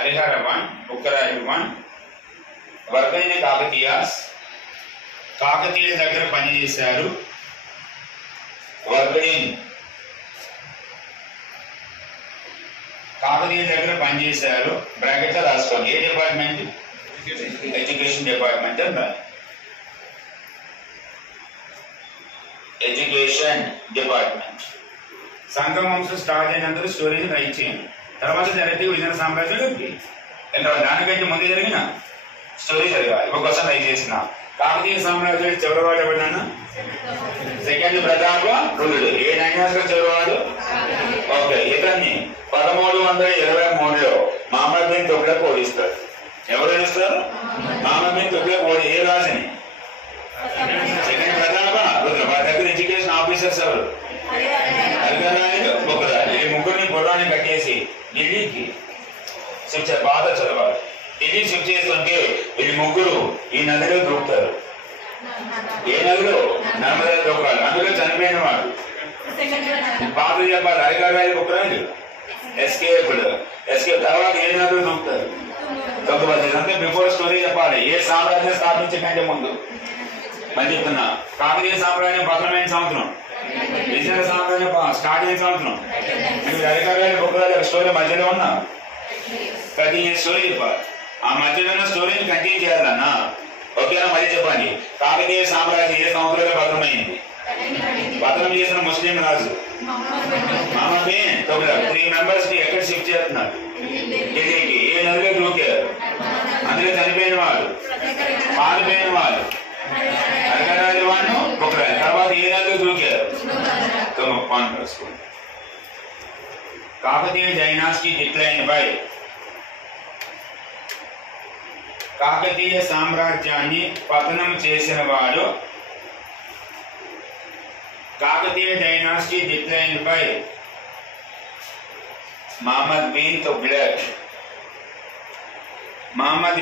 హరిహర 1, బుక్కరాయుడు 1. వర్గైన కాకతీయాస్ కాకతీయుల దగ్గర పనిచేశారు. వర్గైన్ కాకతీయుల దగ్గర పనిచేశారు. బ్రాకెట్ లో రాసుకోండి. ఏ డిపార్ట్మెంట్? ఎడ్యుకేషన్ డిపార్ట్మెంట్ అంటారు. Education department. సంఘం వంశం స్టార్ట్ అయినందుకు స్టోరీని రైట్ చేయండి. తర్వాత డైరెక్ట్ విజయనగర సామ్రాజ్యంలోకి దానికంటే ముందు జరిగిన స్టోరీ జరగాలి. ఒక్కోసారి రైట్ చేసిన కాకతీయ సామ్రాజ్యం చివరివాడు ఎవరినాను? సెకండ్ ప్రతాప రుద్రుడు. ఏ డైనాసిటీ చివరివాడు? ఓకే. ఇతన్ని 1323లో మహమ్మద్ బిన్ తుగ్లక్ ఓడిస్తారు. ఎవరు ఓడిస్తారు? మహమ్మద్ బిన్ తుగ్లక్ ఓడి ఏ రాజుని? సెకండ్ ప్రతాప రుద్రుడు. వాళ్ళ దగ్గర ఎడ్యుకేషన్ ఆఫీసర్స్ ఎవరు? హరిహరాయుడు, బుక్కరాయుడు. ఈ ముగ్గురిని గుర్రాన్ని కట్టేసి ఢిల్లీకి షిఫ్ట్ బాధ చదవాలి. ఢిల్లీ షిఫ్ట్ చేస్తుంటే వీళ్ళు ముగ్గురు ఈ నదిలో దూకుతారు. ఏ నదిలో? నర్మదా దూకాలి. అందులో చనిపోయిన వాడు బాధ చెప్పాలి. హరిహరాయుడు, బుక్కరాయుడు ఎస్కేప్ తర్వాత ఏ నదిలో దూకుతారు? తొక్కుబడి. అంటే బిఫోర్ స్టోరీ చెప్పాలి. ఏ సామ్రాజ్యం స్థాపించకంటే ముందు మళ్ళీ చెప్తున్నా. కాకతీయ సామ్రాజ్యం పతనమైన సంవత్సరం, విజయనగర సామ్రాజ్యం స్టార్ట్ అయిన సంవత్సరం. మీరు హరిహరాయుడు, బుక్కరాయుడు స్టోరీ మధ్యలో ఉన్నా ప్రతి స్టోరీ చెప్పాలి. ఆ మధ్యలో ఉన్న స్టోరీని కంటిన్యూ చేయాలన్నా. ఓకేనా? మళ్ళీ చెప్పండి. కాకతీయ సామ్రాజ్యం ఏ సంవత్సరంలో పతనమైంది? పతనం చేసిన ముస్లిం రాజు మహమ్మద్ బిన్ తుగ్లక్. 3 మెంబర్స్ ని ఎక్కడ షిఫ్ట్ చేస్తున్నారు? ఢిల్లీకి. ఏ నదిలో దూకారు? అందులో చనిపోయిన వాడు, పారిపోయిన వాడు హరిహరాయుడు, వాడు బుక్కరాయుడు. తర్వాత ఏ నదిలో దూకారు? Kakatiya dynasty decline by Kakatiya సామ్రాజ్యాన్ని పతనం చేసిన వాడు. Kakatiya dynasty decline by Muhammad bin Tughlaq. Mohammed